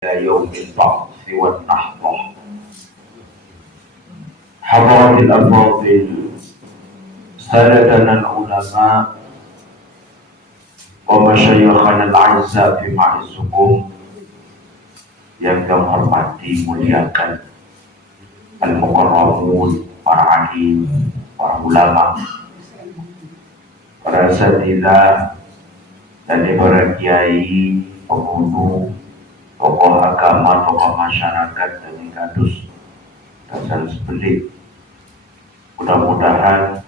يوم البعث والنحضة. حضرات الأفاضل، سادتنا العلماء ومشايخنا الأعزاء في معزكم yang kami hormati, muliakan, al-mukarramun, para alim, para ulama, para asatidzah, dan para kiai, pengunu, tokoh agama, tokoh masyarakat, dan kadus dan sebelik. Mudah-mudahan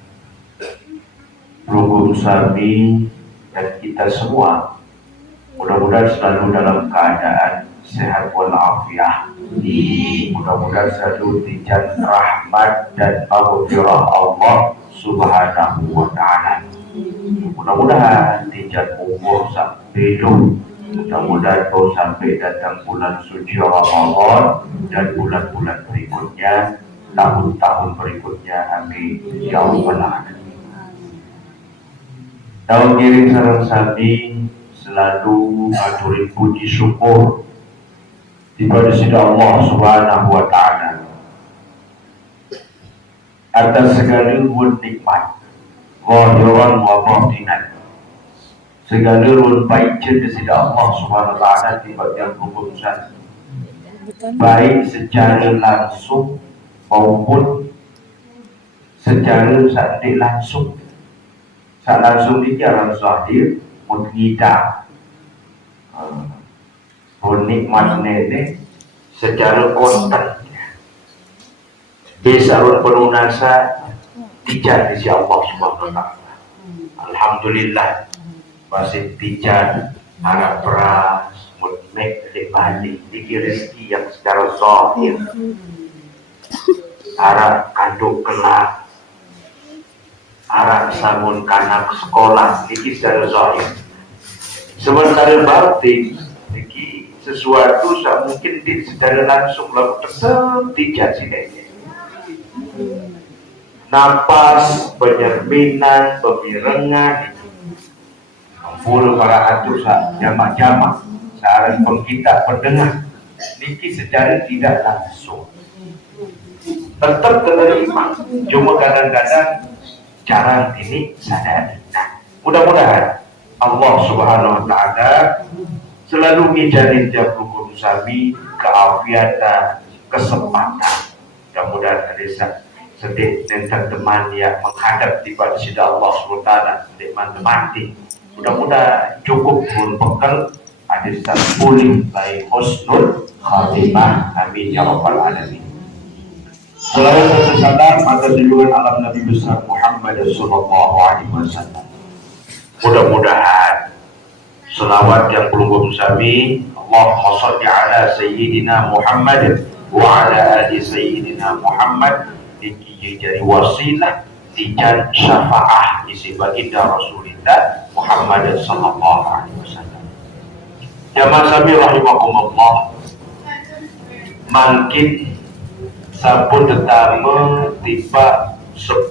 Runggung Sami dan kita semua mudah-mudahan selalu dalam keadaan sehat walafiat. Mudah-mudahan selalu dijan rahmat dan maghfirah Allah Subhanahu wa ta'ala. Mudah-mudahan dijan umur sampai hidup. Mudah-mudahan kau sampai datang bulan suci Ramadan dan bulan-bulan berikutnya, tahun-tahun berikutnya. Amin ya rabbal alamin. Tahun kirim sareng sami selalu matur puji syukur kepada Allah Subhanahu wa ta'ala atas segala nikmat zahiran wa batinan, segala baik kepada Allah Subhanahu wa ta'ala di bagian keputusan, baik secara langsung maupun secara tidak langsung. Tak langsung ni jalan zahir mengidap nikmat nenek secara kontak disarun penunasa tidak di Allah Subhanahu wa ta'ala. Alhamdulillah masih tidak harap beras mutmek dibalik di rezeki yang secara zahir, harap kandung kelak, harap sabun kanak sekolah ini secara zahir. Sementara batin ini sesuatu yang mungkin secara langsung lalu tidak sih. Napas, penyerbinan, pemirengan, full para atur jamak-jamak, saran pengkitak pendengar ini secara tidak langsung tetap terima, cuma kadang-kadang jarang ini sadar. Nah, mudah-mudahan Allah Subhanahu wa ta'ala selalu ngijarin tiap rukun sami keafiatan, kesempatan. Mudah-mudahan ada sedih dan teman yang menghadap di pada sida Allah Subhanahu wa ta'ala mati. Mudah-mudahan cukup pun bekal ada satu pulih baik husnul khatimah. Amin ya rabbal alamin. Salawat dan salam atas junjungan alam Nabi besar Muhammad sallallahu alaihi wasallam. Mudah-mudahan selawat yang belum sami, Allahumma shalli ala sayyidina Muhammad wa ala ali sayyidina Muhammad, diki jadi wasilah dijan syafaah isi baginda Rasulullah Muhammad sallallahu alaihi wasallam. Jamaah sami rahimakumullah, mungkin sampun tetama tiba 10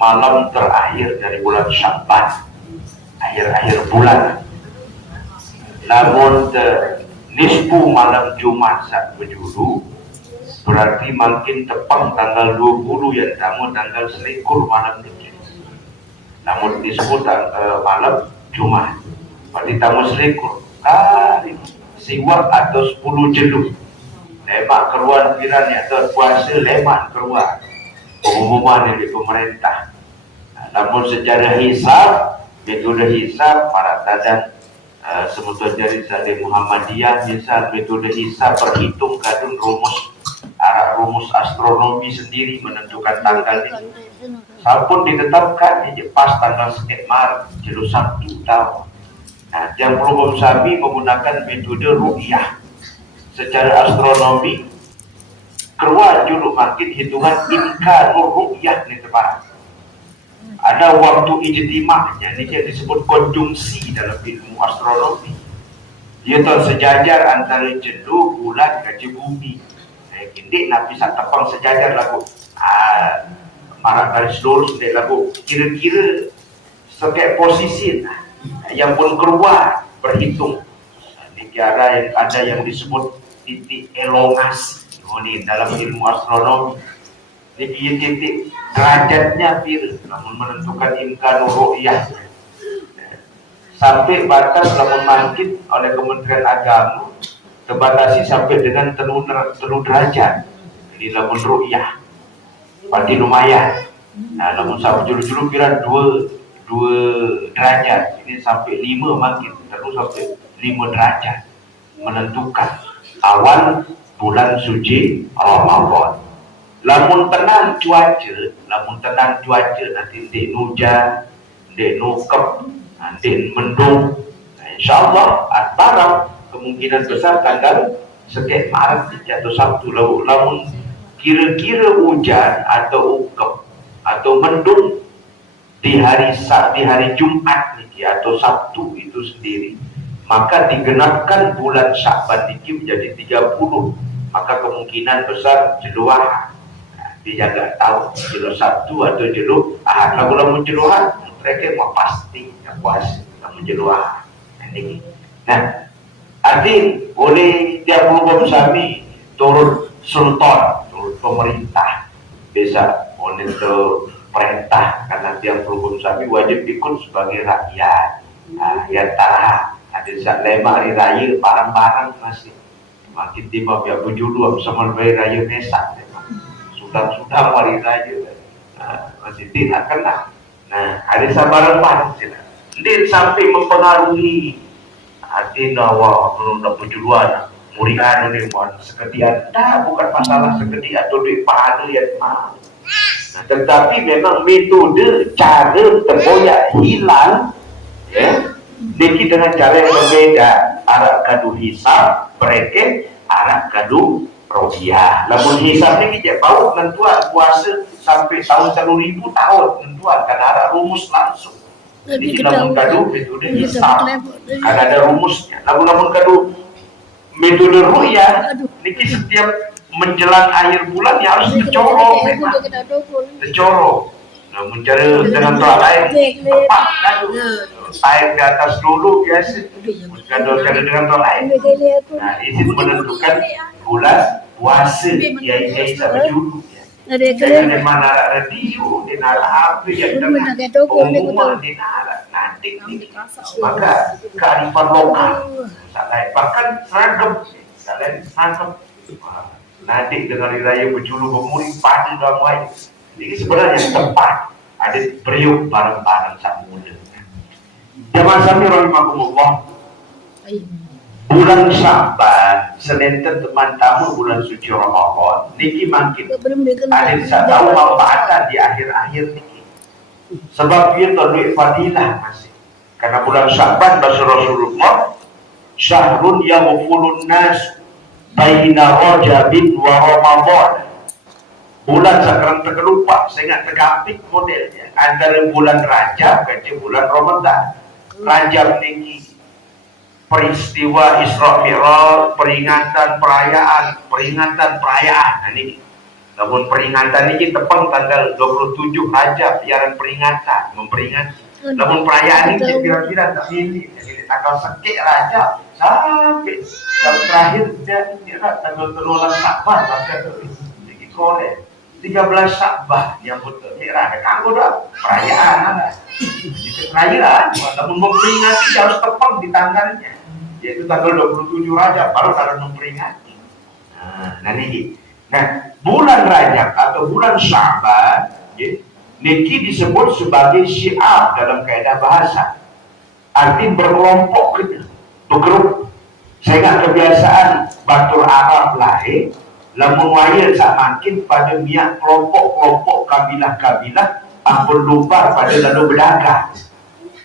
malam terakhir dari bulan Sya'ban, akhir-akhir bulan. Namun nisfu malam Jumat saat berjuru berarti makin tepang tanggal 20 yang tamu tanggal selikur malam itu. Namun nisfu malam Jumat berarti tamu selikur hari siwak atau 10 jeluk lemak keruan piran atau puasa lemak keruan pengumuman dari pemerintah. Namun secara hisab, metode hisab para tadan semuanya dari Sadi Muhammadiyah, misal metode hisab berhitung kadun rumus astronomi sendiri menentukan tanggal ini. Sampun ditetapkan ini pas tanggal sekian Maret jelu Sabtu tahun. Nah, yang belum sami menggunakan metode ru'yah secara astronomi keluar dulu makin hitungan imkanur ru'yah nih teman. Ada waktu ijtima'nya, ini yang disebut konjungsi dalam ilmu astronomi. Dia tahu sejajar antara jenuh bulan ke bumi. Ini Nabi sak tepang sejajar lagu. Marah dari seluruh sudah lagu. Kira-kira setiap posisi yang pun keluar berhitung. sejarah yang ada yang disebut titik elongasi. Ini dalam ilmu astronomi. Jadi titik derajatnya namun menentukan imkan ru'yah sampai batas namun mangkit oleh Kementerian Agama terbatasi sampai dengan telu derajat. Jadi namun ru'yah berarti lumayan. Nah, namun sampai juru-juru kira dua derajat, ini sampai 5 makin terus sampai 5 derajat menentukan awan bulan suci Ramadan. Lamun tenang cuaca nanti dek hujan, dek nukep, nanti mendung. Nah, insyaallah barang kemungkinan besar tanggal sekian Maret atau Sabtu. Lamun kira-kira hujan atau ukep atau mendung di hari Jumat niki atau Sabtu itu sendiri, maka digenapkan bulan Sya'ban niki menjadi 30, maka kemungkinan besar jeluah. Nah, dia nggak tahu jeluh Sabtu atau jeluh Ahad. Lamun jeluah mereka mau pasti puas lamun jeluah. Nah, arti oleh tiap hukum sami turun sultan, turun pemerintah bisa oleh itu perintah, karena tiap hukum sami wajib ikut sebagai rakyat. Yang tarah ada saat lema hari raya barang-barang masih makin tiba biar bujulu sama hari raya mesak sudah hari raya masih tidak kena. Nah, ada sabarang-barang dia sampai mempengaruhi hati nawa menunda penjualan murian ini seketian. Dah bukan masalah seketia atau di pada yang mah. Nah, tetapi memang metode cara terboyak hilang ya niki dengan cara yang berbeda. Arah kadu hisab mereka arah kadu rohiyah. Lamun hisab ini kita bau nentuan puasa sampai tahun 1000 tahun nentuan karena ada rumus langsung. Jadi lamun kadu metode hisab karena ada rumusnya. Lamun kadu metode ru'yah niki setiap menjelang akhir bulan ya harus tercorong memang. Tercorong. Nah, mencari dengan doa lain tepat kadu. Saya di atas dulu biasa. Cari dengan doa lain. Nah, ini menentukan bulan puasa kiai-kiai sampai dulu. Jadi mana radio, di nara HP yang dengar pengumuman di nara nanti maka kearifan lokal bahkan seragam nanti dengan raya berjulu bermuring padi dalam lain. Jadi sebenarnya tempat ada periuk bareng-bareng sak muda. Zaman sami rahimahumullah bulan Sya'ban senenten teman tamu bulan suci Ramadan niki makin ada tahu manfaatnya di akhir-akhir niki sebab dia terduit fadilah masih karena bulan Sya'ban bahasa Rasulullah syahrun yaghfulun nas baina Rajabin wa Ramadan, bulan sekarang terkelupa sehingga tergapik modelnya antara bulan Rajab ke bulan Ramadan. Rajab niki peristiwa Isra Mi'raj, peringatan perayaan. Nah, ini namun peringatan ini tepang tanggal 27 Rajab, biaran peringatan, memperingati. Namun perayaan ini kira-kira tak ini, jadi tanggal sekek Rajab sampai yang terakhir dia kira tanggal 13 Sya'ban jadi kolej 13 Sya'ban yang betul kira ada kanggo dah perayaan ada. Jadi perayaan, namun memperingati harus tepang di tanggalnya. Yaitu tanggal 27 Rajab baru kalau memperingati. Nah, bulan Rajab atau bulan Sya'ban niki disebut sebagai syiar dalam kaidah bahasa. Arti berkelompok gitu, bergrup. Sehingga kebiasaan batur Arab lain lamun waya semakin pada miak kelompok-kelompok kabilah-kabilah ampun lupa pada lalu berdagang.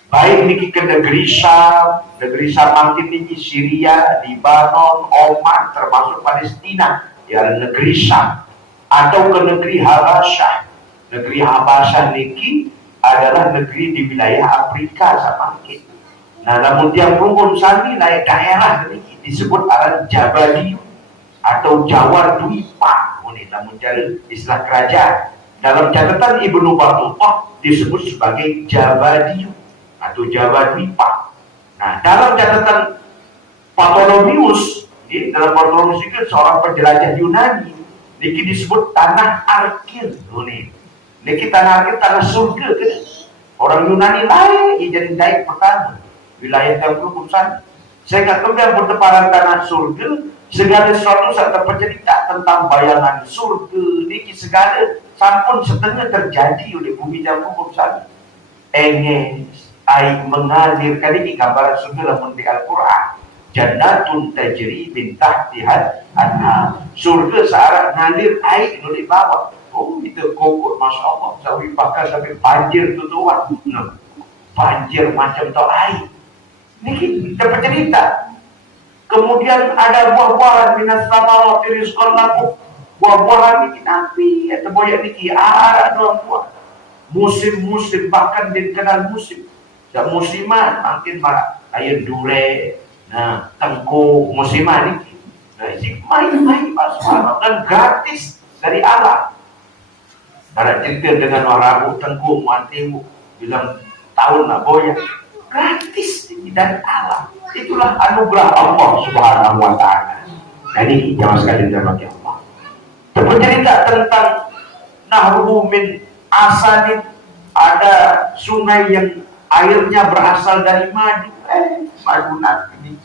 Baik niki ke negeri Syam makin niki Syria, Libanon, Oman, termasuk Palestina, ya negeri Syam, atau ke negeri Habasyah. Negeri Habasyah niki adalah negeri di wilayah Afrika semakin. Nah, namun tiang rumpun sami naik daerah niki disebut aran Jabali atau Jawa Dwipa. Ini namun cari istilah kerajaan. Dalam catatan Ibnu Battuta disebut sebagai Jabali atau Jawa Dwipa. Nah, dalam catatan Ptolemaeus dalam Ptolemaeus itu seorang penjelajah Yunani. Niki disebut tanah Arkir. Niki tanah Arkir, tanah surga kan? Orang Yunani lain jadi naik pertama wilayah Tempur Pusat. Saya kata kemudian berteparan tanah surga, segala sesuatu saat tercerita tentang bayangan surga, niki segala sampun setengah terjadi oleh bumi Tempur Pusat. Enges, air mengalir, kali ini gambaran surga lamun di Al-Quran. Jannatun tajri min tahtiha anhar. Surga searah ngalir air di bawah. Oh, itu kokot, masya Allah. Sampai bakal sampai banjir tutuan. Nah, banjir macam tu air. Ini kita bercerita. Kemudian ada buah-buahan minas samarat rizqan lakum. Buah-buahan ini nabi atau boyak niki arah doang buah. Musim-musim bahkan dikenal musim. Dan musiman makin marah. Air dure, nah tengku musiman ini. Nah, isi main-main pasal dan gratis dari Allah. Ada cerita dengan orang tengku mantimu bilang tahun nak boya gratis dari Allah. Itulah anugerah Allah Subhanahu Wa Taala. Nah, ini jamaah sekalian dirahmati Allah. Bercerita tentang Nahru min Asadin, ada sungai yang airnya berasal dari madu. Madu nanti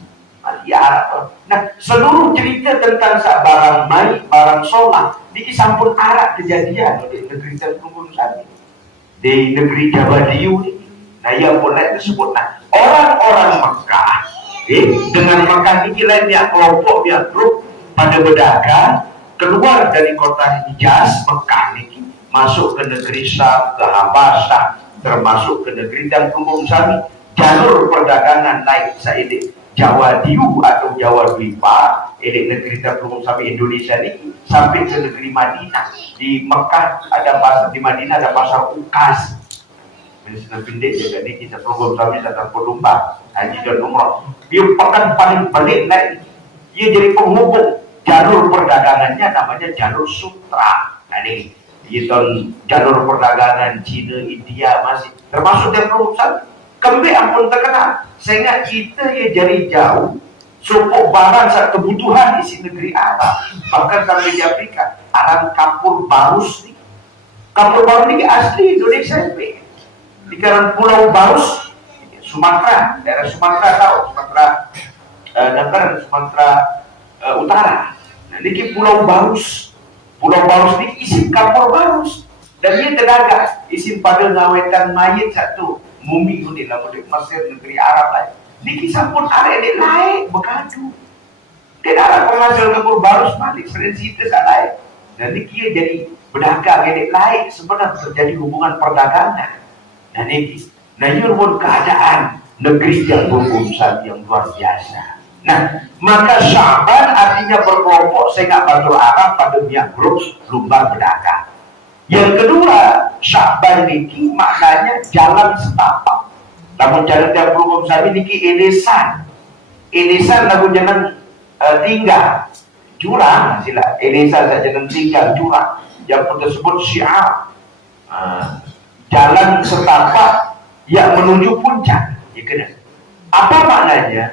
Arab. Nah, seluruh cerita tentang barang mai, barang sholat, ini sampun Arab kejadian di negeri Tempur Pusat, di negeri Jawa Diu. Nah, yang mulai disebut orang-orang Mekah, dengan Mekah ini lainnya kelompok yang grup pada berdagang keluar dari kota Hijaz, Mekah ini masuk ke negeri Syam, ke Habasyah, termasuk ke negeri Tempur Pusat. Jalur perdagangan naik saidi Jawa Diu atau Jawa Dwipa, negeri Tempur sampai Indonesia ini sampai ke negeri Madinah. Di Mekah ada pasar, di Madinah ada pasar Ukas. Misalnya pendek jadi kita program sampai datang pelumba haji dan umrah. Dia pekan paling pelik naik. Dia jadi penghubung jalur perdagangannya namanya jalur sutra. Nah ini jalur perdagangan Cina, India masih termasuk Tempur Pusat. Kembali ampun terkenal, sehingga kita ya jadi jauh, sopok barang saat kebutuhan di negeri Arab, bahkan sampai di Afrika, aran kapur barus nih. Kapur barus ini asli Indonesia ini. Di kanan Pulau Barus, Sumatera, daerah Sumatera tahu, Sumatera Utara. Nah, ini Pulau Barus. Pulau Barus ini isim kapur barus. Dan dia tenaga, isim pada ngawetan mayat satu. Mumi itu di Mesir, negeri Arab lain. Niki sampun ada yang lain berkadu. Tidak ada penghasil kapur barus malik sensitif lain. Dan niki jadi berdagang yang lain sebenarnya terjadi hubungan perdagangan. Nah niki, nah yurmun keadaan negeri yang berbumsat yang luar biasa. Nah, maka Syaban artinya berkelompok sehingga Batul Arab pada pihak grup lomba berdagang. Yang kedua, Syaban niki maknanya jalan setapak. Namun jalan yang berhubung sabi niki elesan. Elesan lagu jangan tinggal jurang sila. Elesan saja jangan tinggal jurang. Yang tersebut syiar. Jalan setapak yang menuju puncak. Ya kena. Apa maknanya?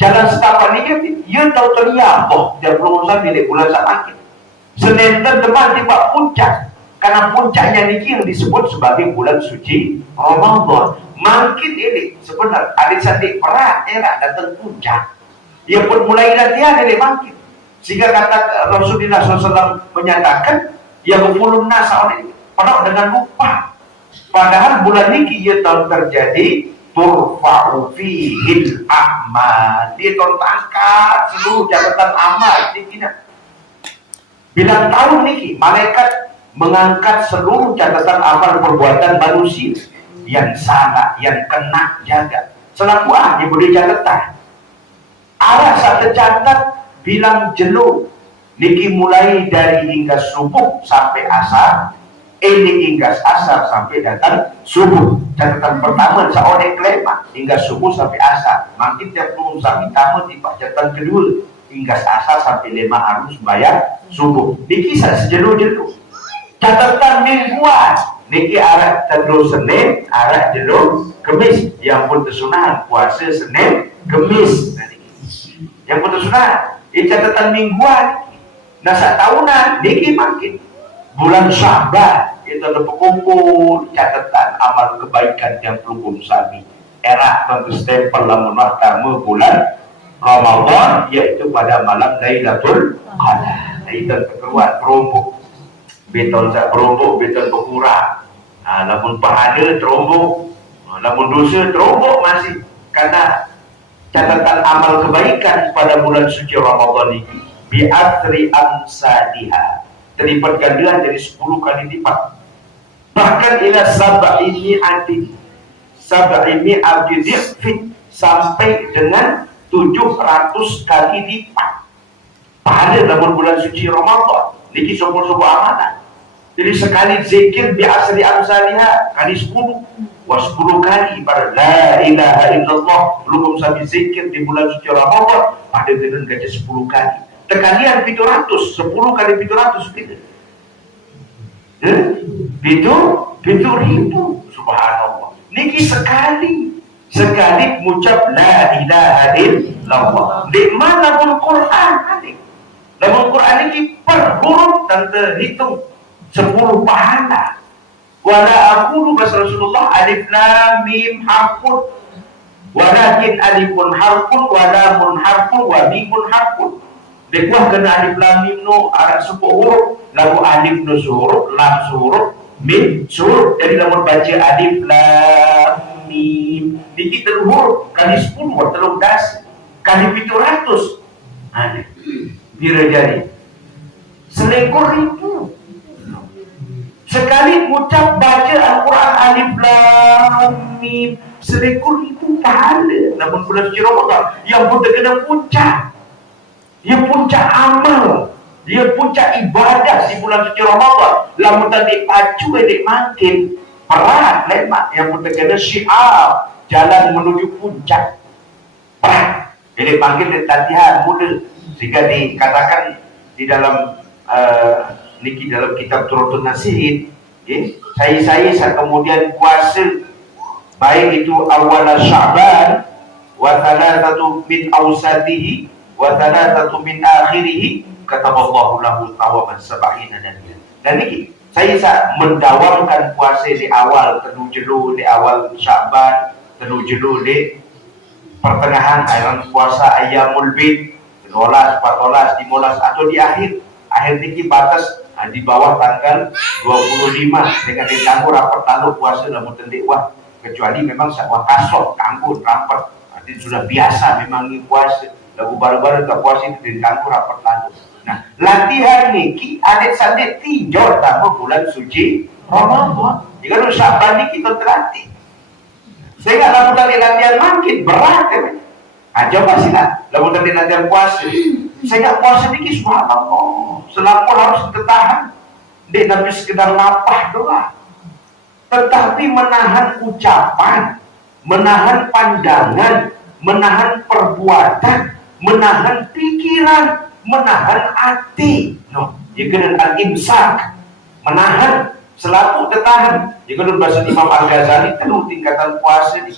Jalan setapak niki ia tahu teriak. Oh, dia berhubung sabi di bulan Sakin. Senin depan tiba puncak. Karena puncaknya niki yang disebut sebagai bulan suci Ramadan. Makin ini sebenarnya adik sadik berat era datang puncak. Ia pun mulai latihan ini makin. Sehingga kata Rasulullah SAW menyatakan ia berpuluh nasa ini penuh dengan lupa. Padahal bulan niki ia tahun terjadi turfa'u fihil a'mal. Dia tahun angkat seluruh jabatan amal. Bilang tahun niki malaikat mengangkat seluruh catatan amal perbuatan manusia yang salah, yang kena jaga. Selaku dia boleh catatan. Arah saat tercatat bilang jelu. Niki mulai dari hingga subuh sampai asar. Ini hingga asar sampai datang subuh. Catatan pertama seorang kelima hingga subuh sampai asar. Makin tiap turun sampai tamu tiba catatan kedua hingga asar sampai 5 harus bayar subuh. Niki sejelu-jelu. Catatan mingguan niki arah tenggelam Senin, arah jelo Kemis. Yang pun tersunahan puasa Senin, Kemis. Yang putus sunat, catatan mingguan. Nah, tahunan, niki makin bulan Sya'ban itu ada berkumpul catatan amal kebaikan yang belum sami. Era tentu stempel lamun tamu bulan Ramadan, yaitu pada malam Lailatul Qadar. Itu keluar perombok. Beton tak perombok, beton berkurang. Nah, lamun pahala terombok, lamun dosa terombok masih, karena catatan amal kebaikan pada bulan suci Ramadan ini bi'atri amsadiha, terlipat gandakan jadi 10 kali lipat, bahkan ila sab'ini adidifit, sampai dengan 700 kali lipat pahala dalam bulan suci Ramadan. Niki sebuah amanah. Jadi sekali zikir bi'asri amsadiha kali 10, 10 kali pada la ilaha illallah belum sampai zikir di bulan suci Ramadan ada dengan gaji 10 kali. Tekalian 700, 10 kali 700 gitu. Itu ribu, subhanallah. Niki sekali mengucap la ilaha illallah. Di mana pun Quran ada. Dalam Quran ini per huruf dan terhitung 10 pahala. Wala aqulu bahasa Rasulullah alif lam mim harfun, walakin alifun harfun wa lamun harfun wa mimun harfun. Dekuah kena alif lam mim no arah 10 huruf, lalu alif no huruf, lam huruf, mim huruf. Jadi lamun baca alif lam mim dikit huruf kali 10 telung das kali 700. Ada. Bila jadi 1.000 sekali ucap baca Al-Quran alif lam mim 1.000 pahala. Namun bulan suci Ramadan yang pun terkena puncak, dia puncak amal, dia puncak ibadah di bulan suci Ramadan. Lamun tadi pacu adik makin berat lemak yang pun terkena syiar jalan menuju puncak. Berat. Jadi panggil latihan muda, sehingga dikatakan di dalam niki dalam kitab Turutun Nasihin, saya kemudian puasa baik itu awal Sya'ban wa thalathatu min awsatihi wa thalathatu min akhirihi, kataballahu lahu tawaban sab'ina nabiyyan. Dan niki saya mendawamkan puasa di awal jelu di awal Sya'ban, jelu di pertengahan ayam puasa ayamul bid 12, 14, 15 atau di akhir niki batas di bawah tanggal 25 dengan ditangguh rapat lalu puasa dalam tendik wah, kecuali memang sawah kasok kangkut rapat nanti sudah biasa memang ini puasa lalu baru-baru ke puasa itu ditangguh rapat lalu. Nah, latihan niki adik-adik tinjau tamu bulan suci Ramadan. Jika lu Sya'ban niki kita terlatih. Saya nggak lakukan latihan makin berat ya. Coba sih lah, lalu tadi latihan puasa. Saya nggak puasa niki subhanallah. Selaku harus tertahan. Dia tapi sekedar lapah doang. Tetapi menahan ucapan, menahan pandangan, menahan perbuatan, menahan pikiran, menahan hati. No, jika dengan al-imsak, menahan selaku tertahan. Jika dengan bahasa Imam Al-Ghazali itu tingkatan puasa ini.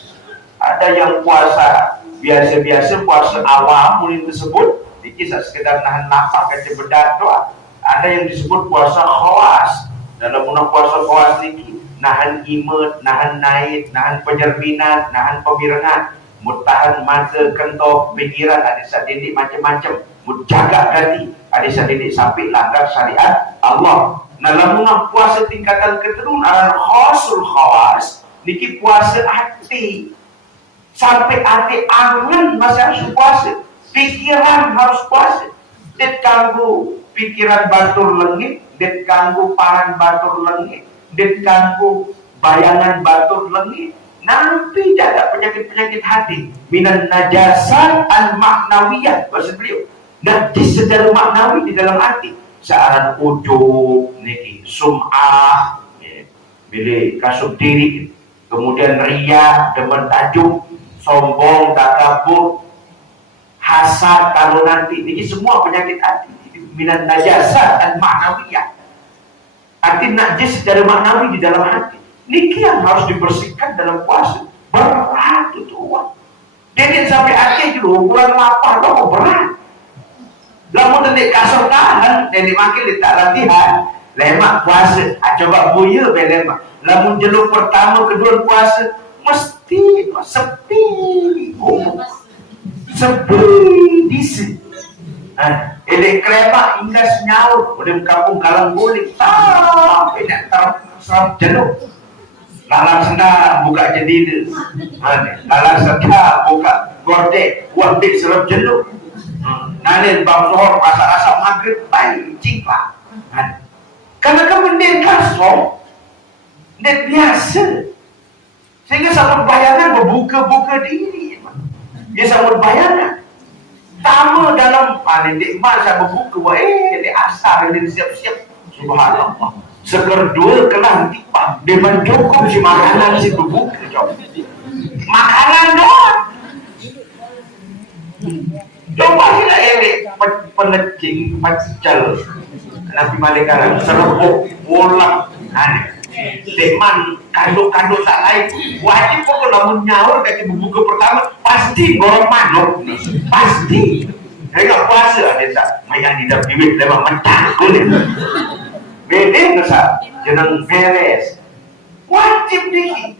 Ada yang puasa biasa-biasa, puasa awam mulai tersebut dikisah sekedar nahan nafas kaca bedat doa. Ada yang disebut puasa khawas. Dalam puasa khawas ini nahan imet, nahan naik, nahan penyerbinan, nahan pemirengan, mutahan mata, kentok, pikiran, ada saat didik macam-macam, jaga hati, ada saat didik sampai langgar syariat Allah. Nah, lamun puasa tingkatan keturunan khawasul khawas, niki puasa hati. Sampai hati angan masih harus puasa, pikiran harus puasa. Det kanggo pikiran batur lengit, det kanggo paran batur lengit, det kanggo bayangan batur lengit. Nampi jaga penyakit-penyakit hati. Minan najasat al-maknawiyah, bahasa beliau. Najis secara maknawi di dalam hati. Searan ujub niki, sum'ah, pilih kasub diri, kemudian riya, demen tajuk, sombong, takabur, hasad, kalau nanti ini semua penyakit hati. Minan najasat dan maknawiyah. Arti najis secara maknawi di dalam hati. Niki yang harus dibersihkan dalam puasa. Berat itu uang. Jadi sampai akhir dulu kurang lapar kok berat. Lamun tadi kasar tahan, jadi makin letak latihan, lemak puasa. Coba buya lemak. Lamun jeluk pertama kedua puasa, mesti sepi, sepi disi. Elek lemak indah senyaur, udah kampung kalang boleh, sampai nak serap jeluk. Lalang sendah buka jendela, lalang sendah buka gordek, gordek serap jeluk. Nalin bang Zohor rasa-rasa maghrib baik cingklah. Karena kemudian kasong dan biasa sehingga sambut bayangan berbuka-buka diri. Dia sambut bayangan tamu dalam paling masa berbuka di asar dia siap-siap. Subhanallah seger dua kelang tipa dia mencukup si makanan si berbuka jauh makanan doang. Coba sila penecing pacal Nabi Malikaran serbuk pulang Deman kanduk-kanduk tak lain wajib pokok lamun nyaur kaki bubuka pertama pasti goreng manuk pasti mereka puasa ada tak mayang di dalam bibit memang mentah kulit beda besar jenang beres wajib dikit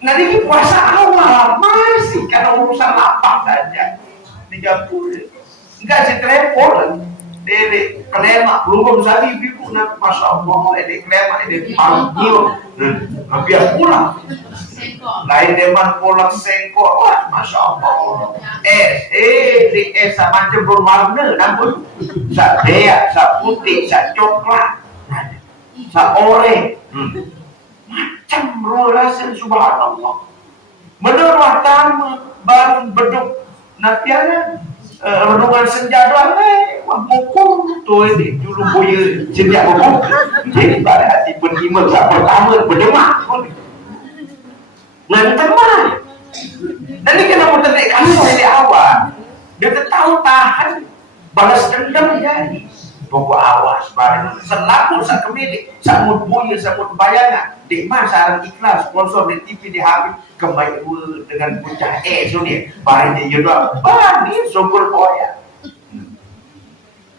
nanti puasa awal masih karena urusan lapang saja 30 enggak si telepon dede kelema belum sadi biku nak Masya Allah dede kelema dede panggil biar pulang lain deman pulang sengkok wah Masya Allah di sama macam berwarna namun sak dea sak putih sak coklat sak oranye macam rasa subhanallah menurut tamu baru beduk nantiana renungan senja doang mukul tuh ini dulu boya sejak bubuk jadi pada hati penima saat pertama berdemak ngan teman dan ini kenapa terdekat kasih dari awal dia tahu tahan balas dendam jadi pokok awas bareng selaku sak kemilik samut boya samut bayangan di masa ikhlas sponsor di TV di habis kembali dengan puncak sunih barang dia jodoh bani sumber boya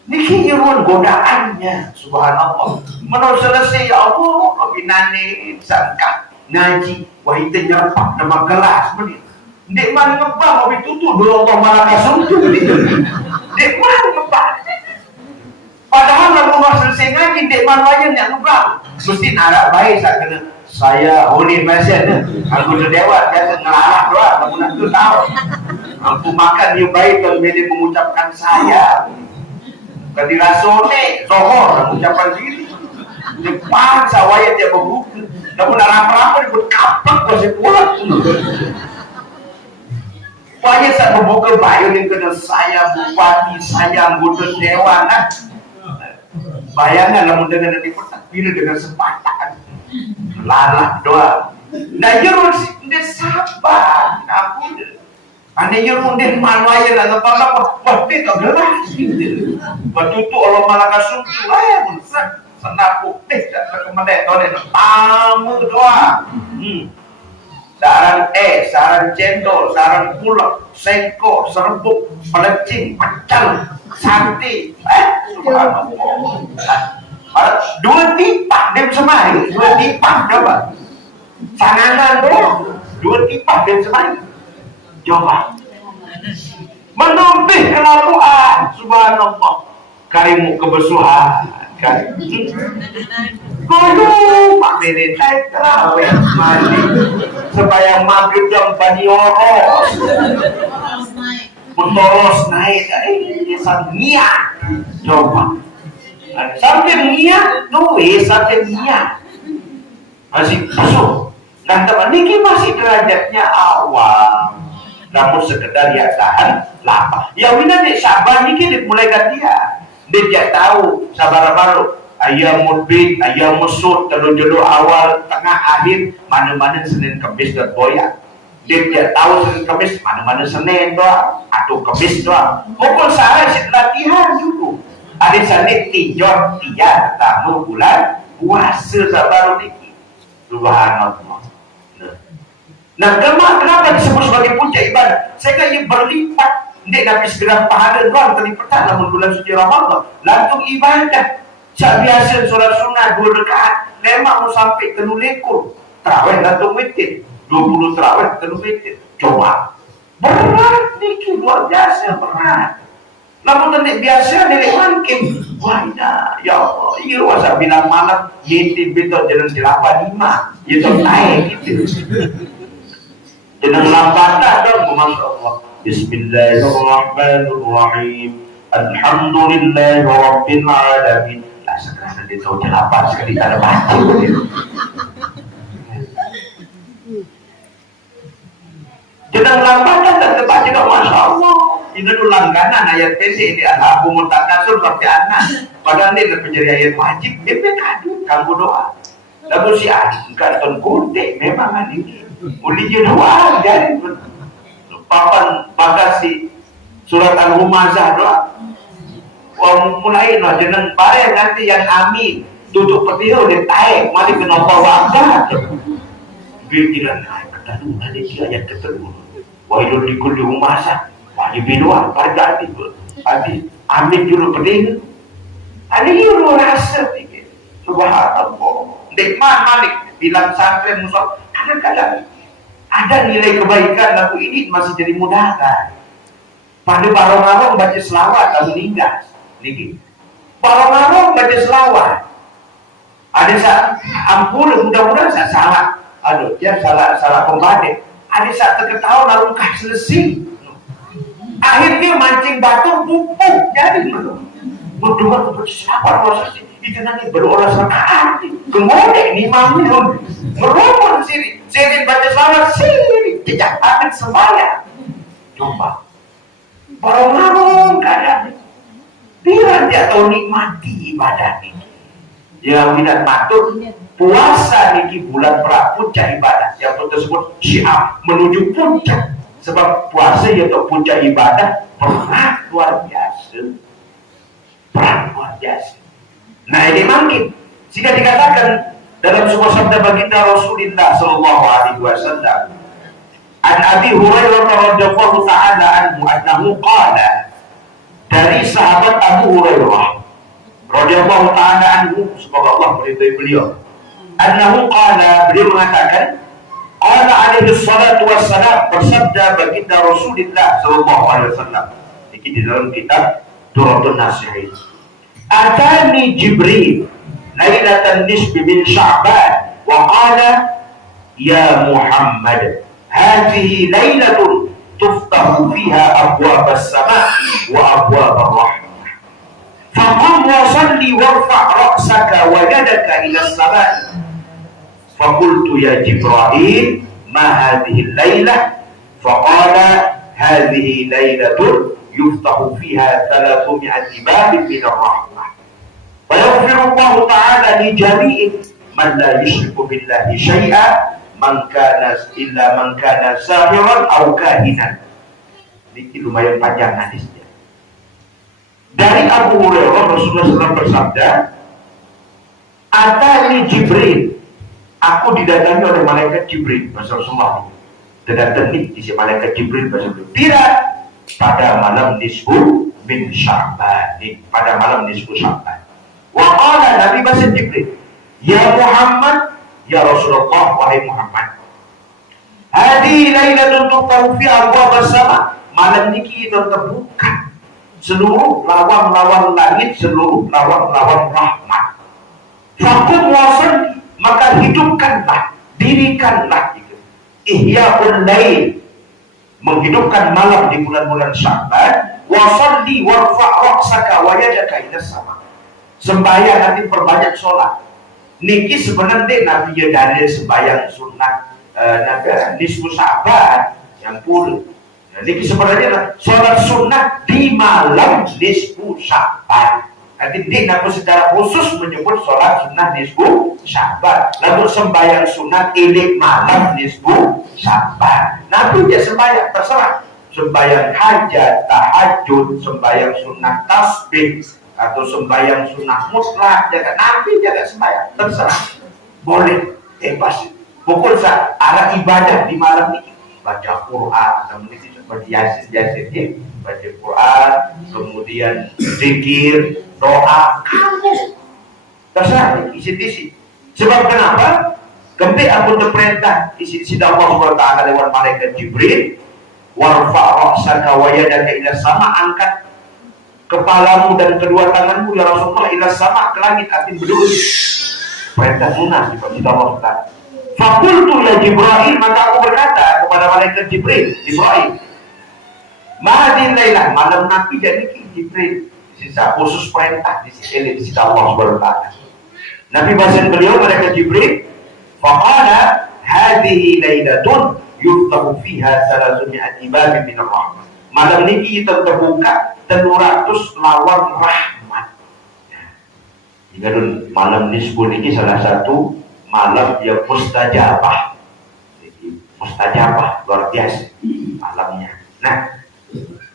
niki nyuruh godaannya subhanallah menurut selesai ya Allah binane sangka ngaji wahita nyerpak nama gelas menit dek mana ngebang habis tutup dulu Allah malah kasuntuh dek mana ngebang padahal lalu selesai ngaji dek mana aja yang ngebang mesti narak baik saat kena saya oleh masyarakat aku dewa biasa ngelarang doang kamu nanti tahu aku makan yang baik kalau dia mengucapkan saya tadi rasone zohor mengucapkan diri depan sawaya dia berbuka namun apa-apa dia berkapak masih pulang banyak saat berbuka bayu yang kena saya bupati saya anggota dewan bayangan namun dengan dipertakbir dengan sepataan lalah doang. Nah jerun dia sabar, aku ane jerun dia manuaya dan apa pasti tak gelas. Waktu tu Allah malah kasut lain, senapu tak kemana tu dia tamu doang. Saran cendol, saran pulang, sengkok, serbuk, pelecing, pecel, santi, dua tipak dia semai, dua tipak coba, sanganan doang, dua tipak dia semai, coba, menumpih kelakuan, subhanallah, karimu kebesuhan, Koyo Pak Dede terawih mandi supaya maghrib jam banioros mentoros naik ini niat coba sampai niat tuh sampai niat masih besok dan teman ini masih derajatnya awal namun sekedar ya tahan lapar ya wina dek sabar ini mulai gantian dia tahu sabar baru ayam mudbik, ayam mesut, jodoh awal, tengah, akhir, mana-mana Senin, Kamis dan boya. Dia tidak tahu Senin, Kamis, mana-mana Senin doang, atau Kamis doang. Pokok salah latihan dulu. Ada Senin, Tijor, Tiga, tamu bulan, puasa sabar dikit. Subhanallah. Nah, kenapa disebut sebagai puncak ibadah? Saya kaya berlipat. Ini Nabi segera pahala doang terlipat dalam bulan suci Ramadan. Lantung ibadah. Sak biasa solat sunat 2 rakaat. Memang mau sampai 3 lekor. Terawih lantung witir. 20 terawih 3 witir. Coba. Berat niki, luar biasa berat. Namun tenik biasa nenek mungkin. Wah, ya Allah. Iya wasa bilang malam. Yiti betul jalan silapa 5. Itu naik gitu. Jangan lambatlah dong, Masya Allah. Bismillahirrahmanirrahim. Alhamdulillahi Rabbil Alamin. Lah sekarang dia tahu jelapan sekali tak ada baca. Jangan lambatlah tak terbaca dong, Masya Allah. Ini dulu langganan ayat pendek ini. Al-Habu Mutakasur sampai anak. Padahal ini penjari ayat wajib. Dia kadu, kamu doa. Lalu si adik enggak kontek memang ini. Ulinya doa jadi papan bagasi surat Al-Humazah doa. Wah mulai no jeneng bareng nanti yang amin tutup petiho dia taek mari kena bawa pikiran ketemu nanti dia ayat ketemu. Wah itu dikul di Humazah wajib doa pada hati amin dulu petiho. Ada yang rasa pikir subhanallah. Dekman Malik bilang santri musuh kadang-kadang ada nilai kebaikan lagu ini masih jadi mudahan. Pada barong-barong baca selawat lalu meninggal. Niki. Barong-barong baca selawat. Ada ampun mudah-mudahan saya salah. Aduh, dia salah pembanding. Ada saat terketawa lalu kah selesai. Akhirnya mancing batu pupuk jadi berdua baca selawat proses itu nanti berolah rakaat kemudian 5 menit merumur sini baca selawat sini tidak akan sembahyang coba barong-barong kadang biar dia tahu nikmati ibadah ini yang tidak matur puasa ini bulan prapuncak ibadah yang tersebut syiar menuju puncak sebab puasa itu puncak ibadah berat luar biasa. Nah ini mungkin jika dikatakan dalam sebuah sabda baginda Rasulullah Sallallahu Alaihi Wasallam, an Abi Hurairah radhiyallahu taala anhu qala, dari sahabat Abu Hurairah radhiyallahu taala anhu semoga Allah meridai beliau, annahu qala beliau mengatakan qala alaihi salatu wassalam bersabda baginda Rasulullah Sallallahu Alaihi Wasallam ini di dalam kitab Duratun Nasihin. Atani Jibril lailatan nisbi min Sya'ban wa qala ya Muhammad hadhihi lailatun tuftahu fiha abwab as-sama' wa abwab ar-rahmah faqum wa salli warfa' ra'saka wa yadaka ila as-sama' faqultu ya Jibril ma hadhihi al-lailah faqala hadhihi lailatun yuftahu fiha 300 bab min ar-rahmah wa yaghfiru Allah ta'ala li jami'in man la yushriku billahi syai'an man kana sahiran aw kahinan. Ini lumayan panjang hadisnya. Dari Abu Hurairah Rasulullah SAW bersabda, atani Jibril, aku didatangi oleh malaikat Jibril Rasulullah. Tidak teknik di malaikat Jibril Rasulullah. Tidak pada malam nisfu min Sya'ban, pada malam nisfu Sya'ban. Wa qala Nabi bahasa Jibril, ya Muhammad, ya Rasulullah, wahai Muhammad, hadi lailatun tuftahu fi abwab as-sama', malam niki terbuka seluruh lawang-lawang langit, seluruh lawang-lawang rahmat. Faqum wasalli, maka hidupkanlah, dirikanlah gitu. Ihya'ul lail, menghidupkan malam di bulan-bulan Sya'ban. Wasalli warfa' ra'saka wa yadaka ila sama', sembahyang nanti perbanyak sholat. Niki sebenarnya Nabi ya dalil sembahyang sunnah nisfu Sya'ban yang puluh. Nah, niki sebenarnya sholat sunnah di malam nisfu Sya'ban. Nanti Nabi secara khusus menyebut sholat sunnah nisfu Sya'ban. Lalu sembahyang sunnah ini malam nisfu Sya'ban. Nabi ya sembahyang terserah. Sembahyang hajat, tahajud, sembahyang sunnah tasbih, atau sembahyang sunnah mutlak, jaga Nabi, jaga sembahyang terserah, boleh, pasti Pukul arah ibadah di malam ini baca Quran, kemudian baca Yasin, baca Quran, kemudian zikir, doa, kamu terserah isi. Sebab kenapa? Kempi aku terperintah isi Allah SWT lewat malaikat Jibril, warfa' ra'saka wa yadaka ila sama, angkat kepalamu dan kedua tanganmu ya Rasulullah ila sama, ke langit, atin berdua. Perintah lunas di Allah SWT. Fakultu ya Jibril, maka aku berkata kepada malaikat Jibril, Mahadin Lailah, malam Nabi jadi Jibril, sisa khusus perintah di sisi Allah SWT. Nabi bahasa beliau malaikat Jibril, faqala hadhihi lailatun yuftahu fiha 300 babin min ar-rahmah. Malam ini kita terbuka 300 lawang rahmat. Jika malam nisfu ini salah satu malam yang mustajabah. Jadi mustajabah luar biasa malamnya. Nah,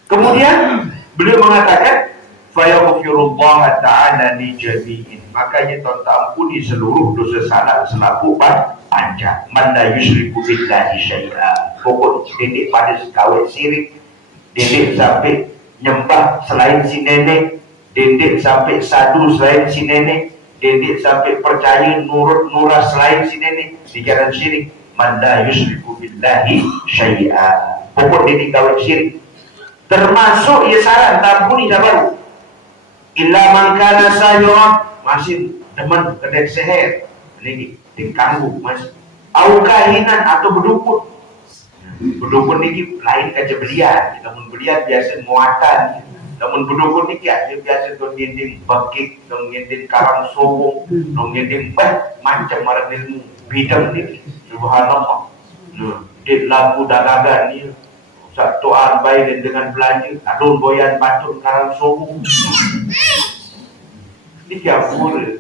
kemudian beliau mengatakan fayaghfirullah ta'ala li jami'in, makanya Tuhan ampuni seluruh dosa salah selaku panjang. Man la yusyriku billahi syai'a, pokok dedek pada sekawet sirik, dedek sampai nyembah selain si nenek, dedek sampai sadu selain si nenek, dedek sampai percaya nurut selain si nenek, dikira syirik. Man la yusyriku billahi syai'a, pokok dedek kawet sirik. Termasuk ya saran tampuni dah baru illa man kana sayuran, masih demen kedek seher ini diganggu mas, au kahinan atau berdukun. Berdukun ini lain kaca belian, namun belian biasa muatan, namun berdukun ini dia biasa tu ngending bakik, tu ngending karang sobong, tu ngending macam marah ilmu bidang ini. Subhanallah, di lagu dagagan ni satu baik dengan belanja, adun boyan patun karang sobong. Ini pura.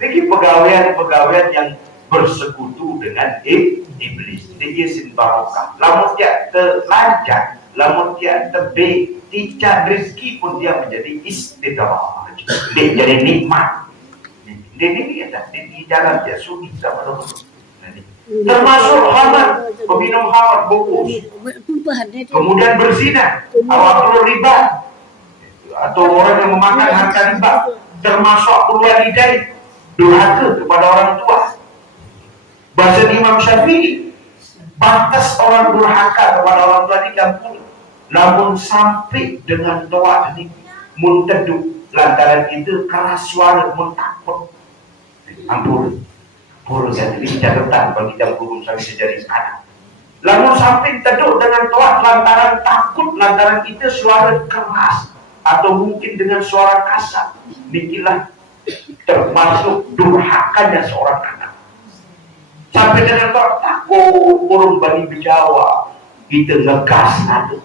Ini pegawaian yang bersekutu dengan iblis. Dia sin barokah. Lamun dia terlanjang, lamun dia terbaik, tidak rezeki pun dia menjadi istidraj. Dia jadi nikmat. Dia di jalan dia sunyi sama Allah. Termasuk hamar, peminum hamar bungkus, kemudian berzina, awal riba, atau orang yang memakan harta riba, termasuk walidain, durhaka kepada orang tua. Bahasa Imam Syafi'i, batas orang durhaka kepada orang tua ini dampun, namun sampai dengan doa ini muntedu, lantaran itu keras suara muntakut. Ampun. Puluh jadi catatan bagi jam hukum sampai sejari sekarang. Lalu sampai teduk dengan toat lantaran takut, lantaran itu suara keras atau mungkin dengan suara kasar. Nikilah termasuk durhakanya seorang anak. Sampai dengan toat takut, burung bani berjawa, kita ngegas lalu,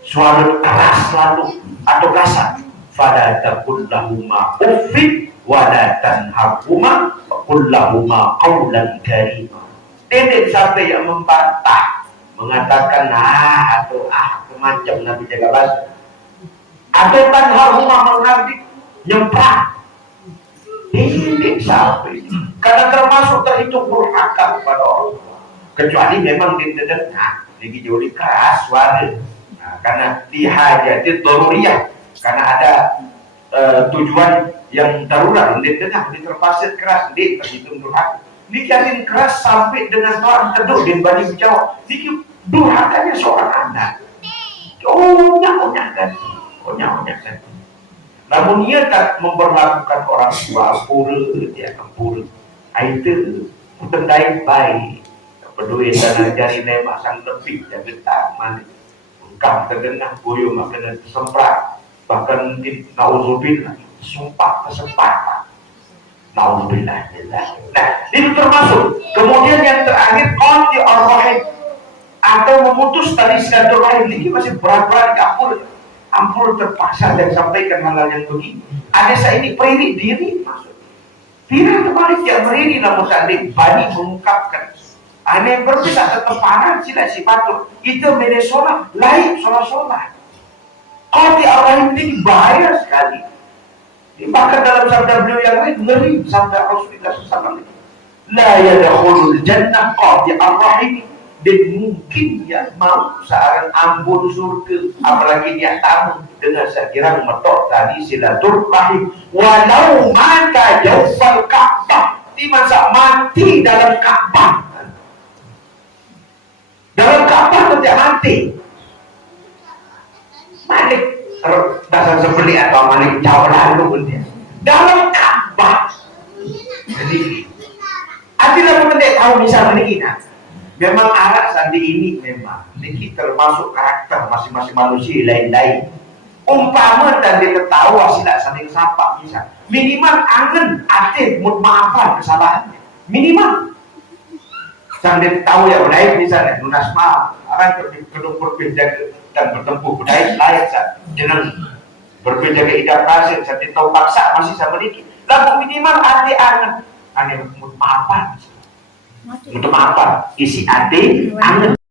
suara keras lalu atau kasar. Fala taqul lahuma uffin wala tanharhuma qul lahuma qawlan karima. Tidak sampai yang membantah, mengatakan atau macam Nabi jaga bahasa, atau tanharhuma menghardik, nyemprak. Tidak sampai, karena termasuk terhitung durhaka kepada orang tua, kecuali memang ditendengar lagi jauh keras suara, karena dihajati daruriyah, karena ada tujuan yang darurat, dia terpaksa keras, dia terhitung durhaka. Dia yakin keras sampai dengan Tuhan teduh dan bani berjawab. Dia durhakanya seorang anak. Nyak-nyak kan. Namun ia tak memperlakukan orang tua pura, dia akan pura. Itu tendai baik. Peduli dan jari nemak sang lebih dan getar malik. Ungkap terdengar boyo makna semprat. Bahkan mungkin na'udzubillah, sumpah kesempatan. Na'udzubillah. Nah, itu termasuk. Kemudian yang terakhir, qati ar-rahim, atau memutus tali silaturahim. Ini masih berat-berat ampun terpaksa dan sampaikan hal-hal yang begini. Ada saya ini periri diri maksud. Tidak terbalik yang meriri namun tadi bani mengungkapkan. Aneh berbeda keteparan sila si patung. Itu menesolah lain sholat. Qati ar-rahim ini bahaya sekali. Bahkan dalam sabda beliau yang lain ngeri sabda Rasulullah SAW. la yadkhulul jannah qati'ar rahim. Dan mungkin dia mau seorang ambun surga, apalagi dia tamu dengan sekiranya metok tadi silaturahim, walau mata jawfal Ka'bah, di masa mati dalam Ka'bah. Dalam Ka'bah tidak mati. Malik dasar sebeli atau Malik jauh lalu pun dia. Dalam Ka'bah. Jadi, artinya pun tidak tahu misalnya ini nah. Memang Arab sandi ini memang ini termasuk karakter masing-masing manusia lain-lain. Umpama dan dia ketawa sila saling sapa bisa. Minimal angen aktif maafan kesalahannya. Minimal. Sang dia tahu ya baik misalnya lunas maaf akan kedung berbeda dan bertempuh budaya lain sa jeneng berbeda ke idam kasih saya tahu paksa masih sama dikit. Lalu minimal arti angen maafan. Untuk apa? Isi hati anget.